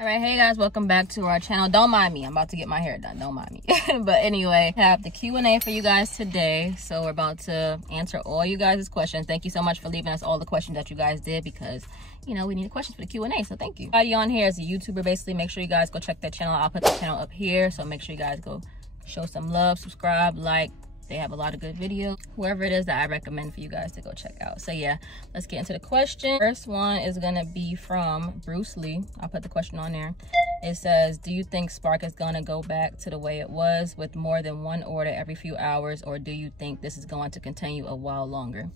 All right, hey guys, welcome back to our channel. Don't mind me, I'm about to get my hair done, don't mind me. But anyway, I have the Q&A for you guys today. So we're about to answer all you guys' questions. Thank you so much for leaving us all the questions that you guys did, because you know we need questions for the Q&A, so thank you. Everybody on here is a YouTuber, basically. Make sure you guys go check that channel. I'll put the channel up here, so make sure you guys go show some love, subscribe, like. They have a lot of good videos. Whoever it is that I recommend for you guys to go check out. So yeah, let's get into the question. First one is gonna be from Bruce Lee. I'll put the question on there. It says, do you think Spark is gonna go back to the way it was with more than one order every few hours, or do you think this is going to continue a while longer?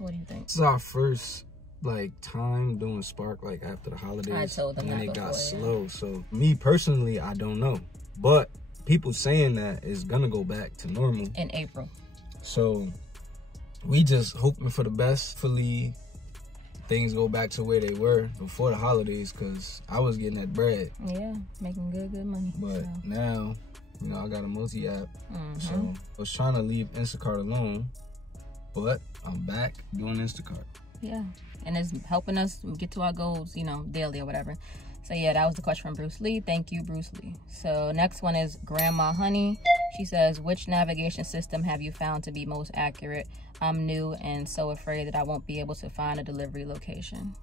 What do you think? This is our first time doing Spark after the holidays. I told them when that it got before, slow. So me personally, I don't know, but people saying that is gonna go back to normal in April. So we just hoping for the best. Hopefully things go back to where they were before the holidays, because I was getting that bread. Yeah, making good money. But so now, you know, I got a multi-app. So I was trying to leave Instacart alone, but I'm back doing Instacart. Yeah, and it's helping us get to our goals, you know, daily or whatever. So yeah, that was the question from Bruce Lee. Thank you, Bruce Lee. So next one is Grandma Honey. She says, which navigation system have you found to be most accurate? I'm new and so afraid that I won't be able to find a delivery location.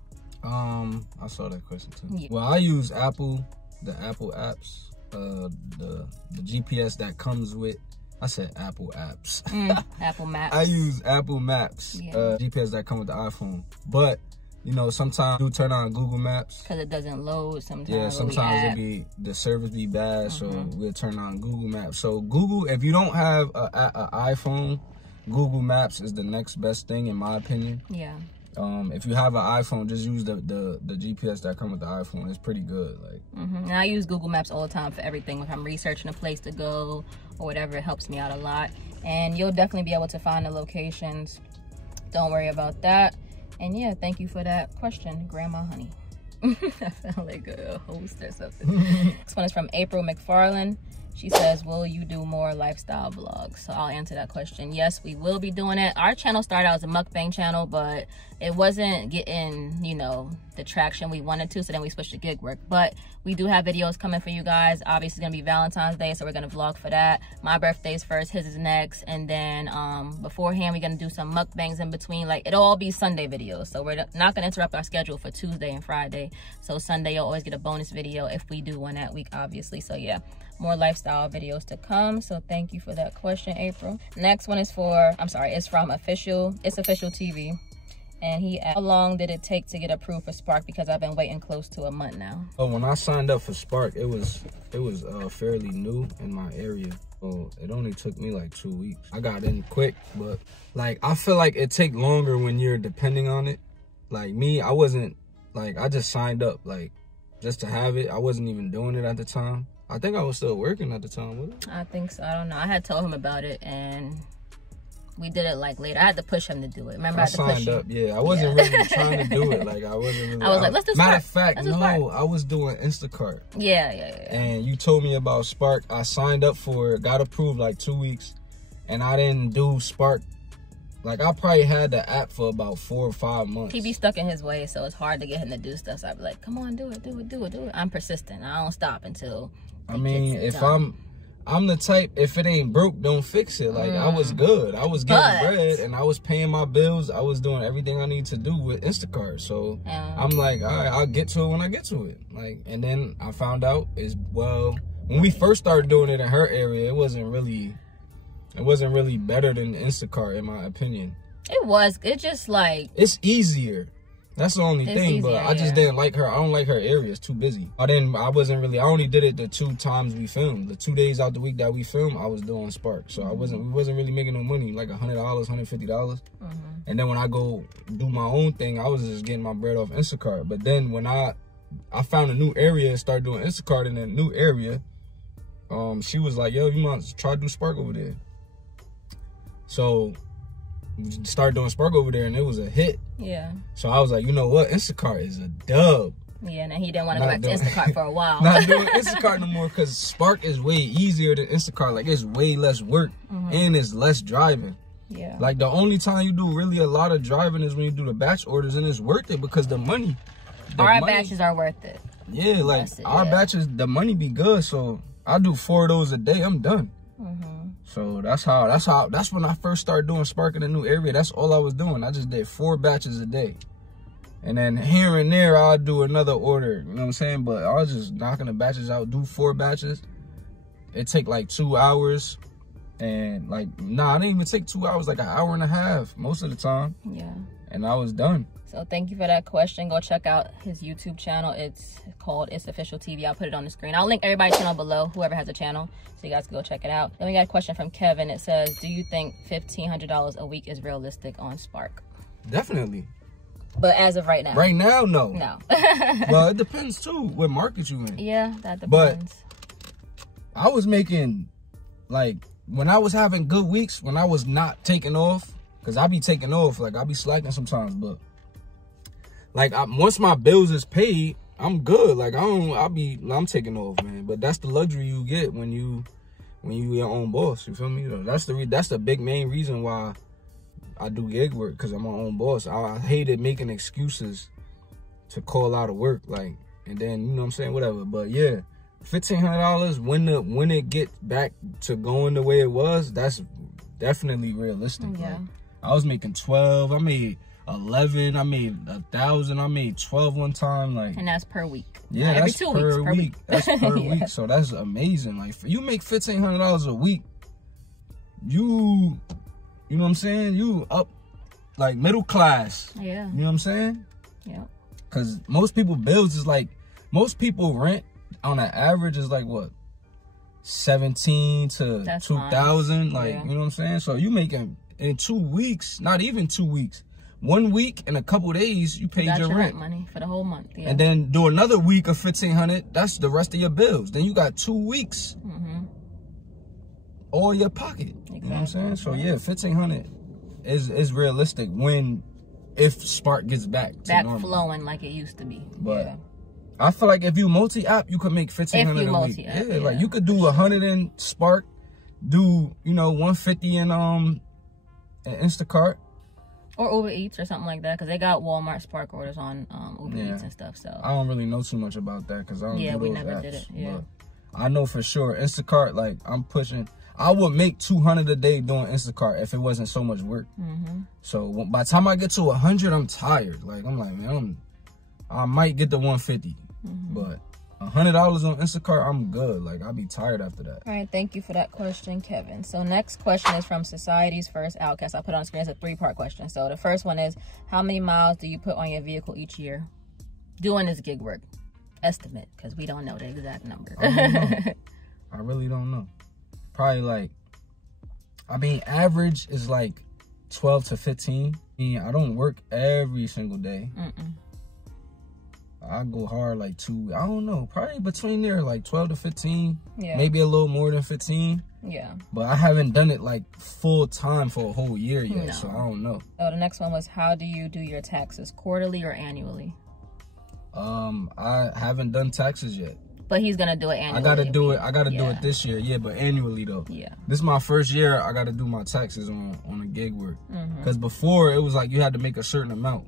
I saw that question too. Yeah. Well, I use Apple, the Apple apps, the GPS that comes with, I said Apple apps. Apple Maps. I use Apple Maps, yeah. GPS that come with the iPhone. But you know, sometimes you turn on Google Maps because it doesn't load sometimes. Yeah, sometimes the service be bad, so we'll turn on Google Maps. So Google, if you don't have a iPhone, Google Maps is the next best thing in my opinion. Yeah. If you have an iPhone, just use the GPS that come with the iPhone. It's pretty good. And I use Google Maps all the time for everything. If I'm researching a place to go or whatever, it helps me out a lot. And you'll definitely be able to find the locations. Don't worry about that. And yeah, thank you for that question, Grandma Honey. I sound like a host or something. This one is from April McFarland. She says, will you do more lifestyle vlogs? So I'll answer that question. Yes, we will be doing it. Our channel started out as a mukbang channel, but it wasn't getting, you know, the traction we wanted to. So then we switched to gig work. But we do have videos coming for you guys. Obviously, it's going to be Valentine's Day, so we're going to vlog for that. My birthday's first, his is next. And then beforehand, we're going to do some mukbangs in between. It'll all be Sunday videos. So we're not going to interrupt our schedule for Tuesday and Friday. So Sunday, you'll always get a bonus video if we do one that week, obviously. So yeah, more lifestyle videos to come. So thank you for that question, April. Next one is it's from Official TV. And he asked, how long did it take to get approved for Spark? Because I've been waiting close to a month now. Oh, when I signed up for Spark, it was fairly new in my area. So it only took me 2 weeks. I got in quick, but I feel like it take longer when you're depending on it. Me, I wasn't I just signed up just to have it. I wasn't even doing it at the time. I think I was still working at the time, wasn't it? I think so. I don't know. I had told him about it and we did it later. I had to push him to do it. Remember, I had to push signed up. Yeah, I wasn't really trying to do it. I wasn't really. I was like, let's do Spark. Matter of fact, no, I was doing Instacart. Yeah. And you told me about Spark. I signed up for it, got approved 2 weeks, and I didn't do Spark. I probably had the app for about 4 or 5 months. He be stuck in his way, so it's hard to get him to do stuff. So I'd be like, come on, do it. I'm persistent. I don't stop until. I mean, if I'm the type, if it ain't broke, don't fix it. I was good. I was getting bread and I was paying my bills. I was doing everything I need to do with Instacart. So I'm like, all right, I'll get to it when I get to it. And then I found out when we first started doing it in her area, it wasn't really better than Instacart in my opinion. It was. It just it's easier. That's the only thing, easier, but I just didn't like her. I don't like her area. It's too busy. I only did it the 2 times we filmed. The 2 days out the week that we filmed, I was doing Spark. So we wasn't really making no money, $100, $150. And then when I go do my own thing, I was just getting my bread off Instacart. But then when I found a new area and started doing Instacart in a new area, she was like, yo, you might try to do Spark over there. So we started doing Spark over there and it was a hit. Yeah. So I was like, you know what? Instacart is a dub. Yeah, and he didn't want to go back to Instacart for a while. Not doing Instacart no more because Spark is way easier than Instacart. It's way less work and it's less driving. Yeah. The only time you do really a lot of driving is when you do the batch orders, and it's worth it because the money. Our batches are worth it. Yeah, like our batches, the money be good. So I do 4 of those a day. I'm done. So that's when I first started doing Spark in a new area. That's all I was doing. I just did 4 batches a day. And then here and there, I'll do another order. You know what I'm saying? But I was just knocking the batches out, do 4 batches. It take like 2 hours. And like, nah, it didn't even take 2 hours, like an hour and a half most of the time. Yeah. And I was done. So thank you for that question. Go check out his YouTube channel. It's called It's Official TV. I'll put it on the screen. I'll link everybody's channel below, whoever has a channel, so you guys can go check it out. Then we got a question from Kevin. It says, do you think $1,500 a week is realistic on Spark? Definitely. But as of right now? Right now, no. No. Well, it depends too what market you in. Yeah, that depends. But I was making, like, when I was having good weeks, when I was not taking off, because I be taking off, like I be slacking sometimes, but like once my bills is paid, I'm good. Like I'm taking off, man. But that's the luxury you get when you your own boss. You feel me? That's the big main reason why I do gig work, because I'm my own boss. I hated making excuses to call out of work, like, and then you know what I'm saying, whatever. But yeah, $1,500 when it get back to going the way it was, that's definitely realistic. Yeah. Like, I was making 12. I made 11. I made 1,000. I made 12 one time. Like, and that's per week. Yeah, that's per week. That's per week. So that's amazing. Like, you make $1,500 a week, you know what I'm saying? You up like middle class. Yeah. You know what I'm saying? Yeah. Cause most people bills is like, most people rent on an average is like what, 17 to 2,000. Like, you know what I'm saying? So you making in 2 weeks, not even 2 weeks, 1 week and a couple days, you paid your rent money for the whole month. Yeah. And then do another week of $1,500. That's the rest of your bills. Then you got 2 weeks, all your pocket. Exactly. You know what I'm saying? So yeah, $1,500 is realistic if Spark gets back normal, flowing like it used to be. But yeah, I feel like if you multi-app, you could make $1,500 a week. Yeah, like you could do 100 in Spark, do 150 in Instacart. Or Uber Eats or something like that, because they got Walmart Spark orders on Uber Eats and stuff. So I don't really know too much about that, because I don't do those we never apps, did it. Yeah, but I know for sure Instacart, like I'm pushing. I would make 200 a day doing Instacart if it wasn't so much work. So by the time I get to 100, I'm tired. Like I'm like, man, I might get to 150, but $100 on Instacart, I'm good. Like I'll be tired after that. All right, thank you for that question, Kevin. So next question is from Society's First Outcast. I put on screen. It's a 3-part question. So the first one is, how many miles do you put on your vehicle each year doing this gig work? Estimate, because we don't know the exact number. I don't know. I really don't know. Probably like, I mean, average is like 12 to 15. I mean, I don't work every single day. I go hard like I don't know, probably between there, like 12 to 15. Yeah. Maybe a little more than 15. Yeah. But I haven't done it like full time for a whole year yet, so I don't know. Oh, the next one was, how do you do your taxes, quarterly or annually? I haven't done taxes yet. But he's gonna do it annually. I gotta do it this year, yeah, but annually though. Yeah. This is my first year I gotta do my taxes on a gig work. Because before it was like you had to make a certain amount.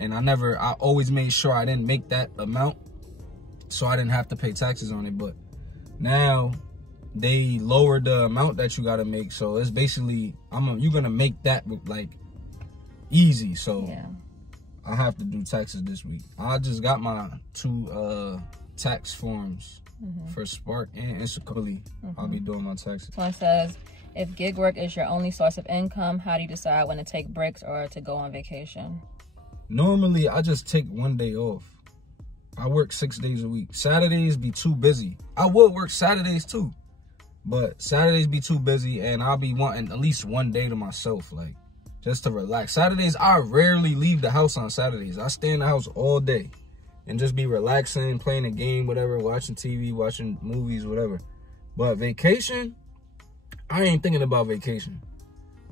And I always made sure I didn't make that amount, so I didn't have to pay taxes on it. But now they lowered the amount that you gotta make, so it's basically you're gonna make that like easy. So yeah, I have to do taxes this week. I just got my 2 tax forms for Spark and Instacart. I'll be doing my taxes. So it says, if gig work is your only source of income, how do you decide when to take breaks or to go on vacation? Normally, I just take 1 day off. I work 6 days a week. Saturdays be too busy. I would work Saturdays too, but Saturdays be too busy, and I'll be wanting at least 1 day to myself, like just to relax. Saturdays, I rarely leave the house on Saturdays. I stay in the house all day and just be relaxing, playing a game, whatever, watching TV, watching movies, whatever. But vacation, I ain't thinking about vacation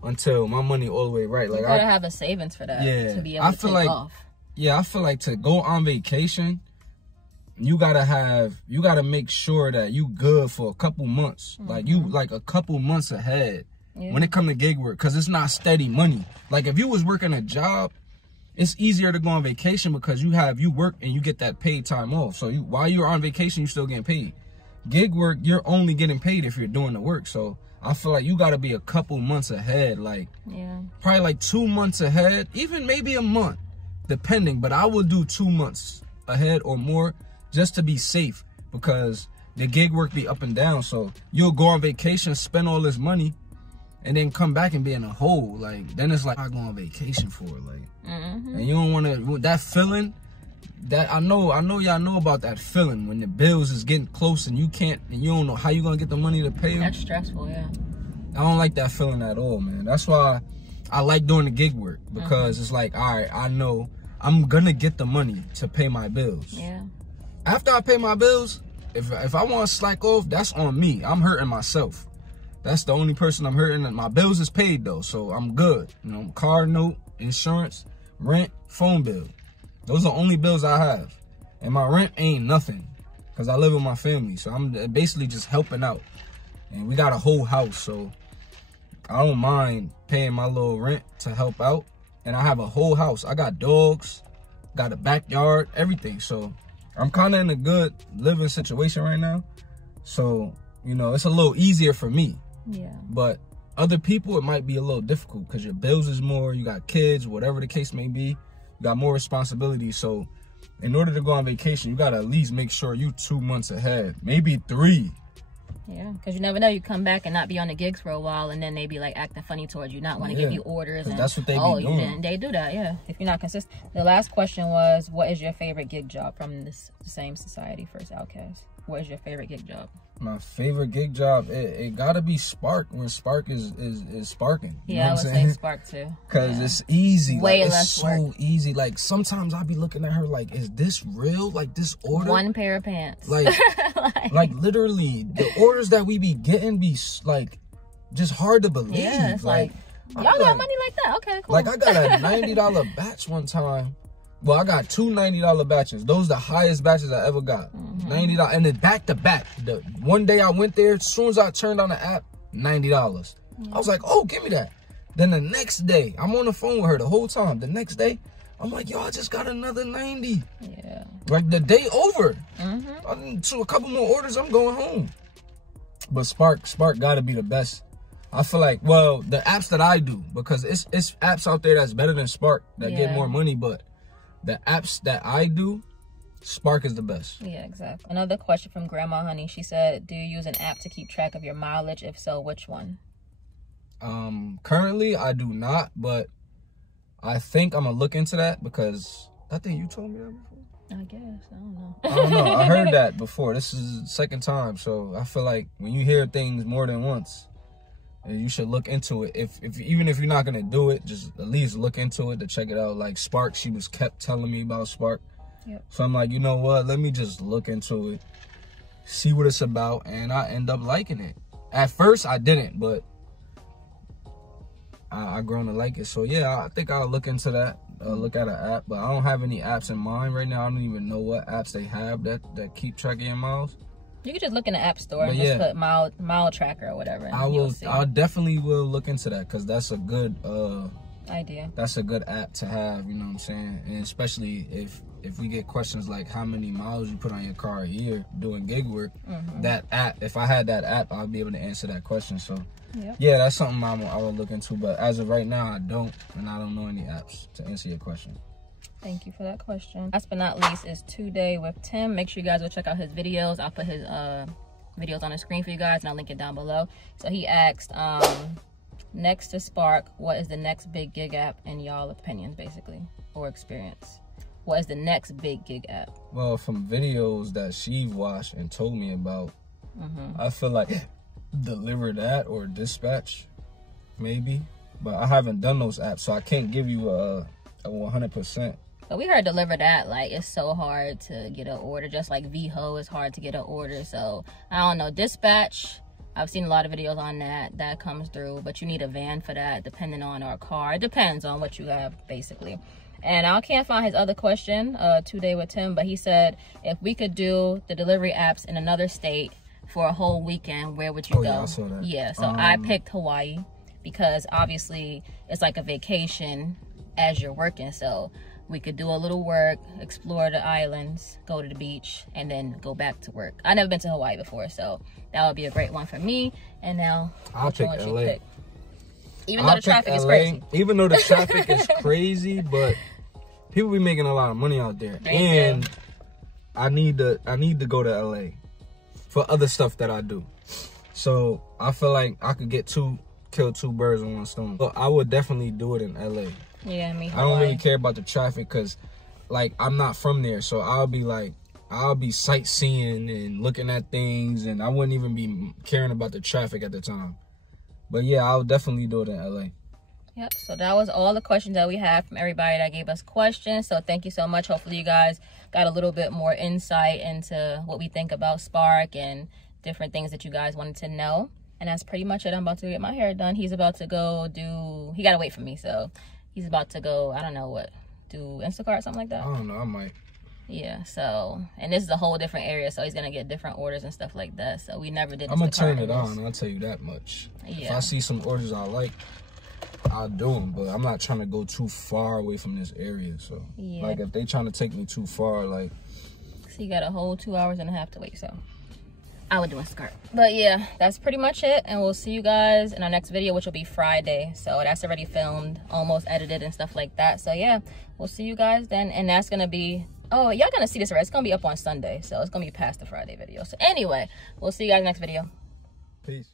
until my money all the way right. Like, you gotta have the savings for that. Yeah, to be able to take off. Yeah, I feel like to go on vacation, you gotta make sure that you good for a couple months. Like like a couple months ahead when it come to gig work, because it's not steady money. Like if you was working a job it's easier to go on vacation because you work and you get that paid time off. So while you're on vacation, you're still getting paid. Gig work, you're only getting paid if you're doing the work. So I feel like you got to be a couple months ahead, like probably like 2 months ahead, even maybe a month, depending. But I will do 2 months ahead or more just to be safe, because the gig work be up and down. So you'll go on vacation, spend all this money, and then come back and be in a hole. Like, then it's like, I go on vacation for it, like, and you don't want to, that feeling, that I know y'all know about that feeling when the bills is getting close and you can't, and you don't know how you gonna get the money to pay them. That's stressful, yeah. I don't like that feeling at all, man. That's why I like doing the gig work, because it's like, all right, I know I'm gonna get the money to pay my bills. Yeah. After I pay my bills, if I want to slack off, that's on me. I'm hurting myself. That's the only person I'm hurting. My bills is paid though, so I'm good. You know, car note, insurance, rent, phone bill. Those are the only bills I have. And my rent ain't nothing, because I live with my family. So I'm basically just helping out. And we got a whole house, so I don't mind paying my little rent to help out. And I have a whole house. I got dogs, got a backyard, everything. So I'm kind of in a good living situation right now. So, you know, it's a little easier for me. Yeah. But other people, it might be a little difficult because your bills is more, you got kids, whatever the case may be. You got more responsibilities. So in order to go on vacation, you got to at least make sure you 2 months ahead, maybe 3. Yeah, because you never know. You come back and not be on the gigs for a while, and then they be like acting funny towards you, not want to give you orders. And that's what they be doing. They do that, yeah. If you're not consistent. The last question was, what is your favorite gig job from this same society, First Outcast? What is your favorite gig job? My favorite gig job, it gotta be Spark, when Spark is sparking. Yeah, I would say Spark too. Cause it's easy. Way like, less it's work. so easy. Like sometimes I'll be looking at her like, is this real? Like this order? One pair of pants. Like, like literally, the orders that we be getting be like just hard to believe. Yeah, it's like y'all got money like that. Okay, cool. Like I got a $90 batch one time. Well, I got 2 $90 batches. Those are the highest batches I ever got. $90, and then back to back. The one day I went there, as soon as I turned on the app, $90. I was like, oh, give me that. Then the next day, I'm on the phone with her the whole time. The next day, I'm like, yo, I just got another 90. Yeah. Like the day over. So a couple more orders, I'm going home. But Spark gotta be the best. I feel like, well, the apps that I do, because it's apps out there that's better than Spark that get more money, but the apps that I do, Spark is the best. Yeah, exactly. Another question from Grandma Honey. She said, do you use an app to keep track of your mileage? If so, which one? Currently, I do not, but I think I'm going to look into that, because I think you told me that before. I guess. I don't know. I don't know. I heard that before. This is the second time, so I feel like when you hear things more than once, you should look into it. Even if you're not gonna do it, just at least look into it to check it out. Like Spark, she kept telling me about Spark. Yep. So I'm like, you know what? Let me just look into it, see what it's about, and I end up liking it. At first, I didn't, but I grown to like it. So yeah, I think I'll look into that. Look at an app, but I don't have any apps in mind right now. I don't even know what apps they have that keep track of your miles. You can just look in the app store and just put mile tracker or whatever. I definitely will look into that, because that's a good idea. That's a good app to have, you know what I'm saying? And especially if we get questions like how many miles you put on your car a year doing gig work, that app, if I had that app, I'd be able to answer that question. So yeah, that's something I will look into. But as of right now, I don't, and I don't know any apps to answer your question. Thank you for that question. Last but not least is Today with Tim. Make sure you guys go check out his videos. I'll put his videos on the screen for you guys, and I'll link it down below. So he asked, next to Spark, what is the next big gig app in y'all opinions, basically, or experience? What is the next big gig app? Well, from videos that she's watched and told me about, I feel like Deliver That or Dispatch, maybe. But I haven't done those apps, so I can't give you a 100%. But we heard Deliver That, like, it's so hard to get an order. Just like VHO is hard to get an order. So, I don't know. Dispatch, I've seen a lot of videos on that. That comes through. But you need a van for that, depending on our car. It depends on what you have, basically. And I can't find his other question, Today with Tim. But he said, if we could do the delivery apps in another state for a whole weekend, where would you go? Yeah, I saw that. Yeah, so I picked Hawaii. Because, obviously, it's like a vacation as you're working. So We could do a little work, explore the islands, go to the beach, and then go back to work. I've never been to Hawaii before, so that would be a great one for me. And now I'll pick LA. Even though the traffic is crazy. Even though the traffic is crazy, but people be making a lot of money out there. And I need to go to LA for other stuff that I do. So I feel like I could kill two birds with one stone. So I would definitely do it in LA. Yeah, me. I don't really care about the traffic because, like, I'm not from there. So I'll be sightseeing and looking at things, and I wouldn't even be caring about the traffic at the time. But yeah, I'll definitely do it in LA. Yep, so that was all the questions that we had from everybody that gave us questions. So thank you so much. Hopefully you guys got a little bit more insight into what we think about Spark and different things that you guys wanted to know. And that's pretty much it. I'm about to get my hair done. He's about to go do, he got to wait for me. So he's about to go, I don't know what, do Instacart or something like that? I don't know, I might. Yeah, so, and this is a whole different area, so he's going to get different orders and stuff like that. So we never did Instacart. I'm going to turn it on, I'll tell you that much. Yeah. If I see some orders I like, I'll do them, but I'm not trying to go too far away from this area. So, yeah. Like, if they trying to take me too far, like... So you got a whole 2.5 hours to wait, so... I would do Instacart. But yeah, that's pretty much it. And we'll see you guys in our next video, which will be Friday. So that's already filmed, almost edited and stuff like that. So yeah, we'll see you guys then. And that's going to be, oh, y'all going to see this, right? It's going to be up on Sunday. So it's going to be past the Friday video. So anyway, we'll see you guys next video. Peace.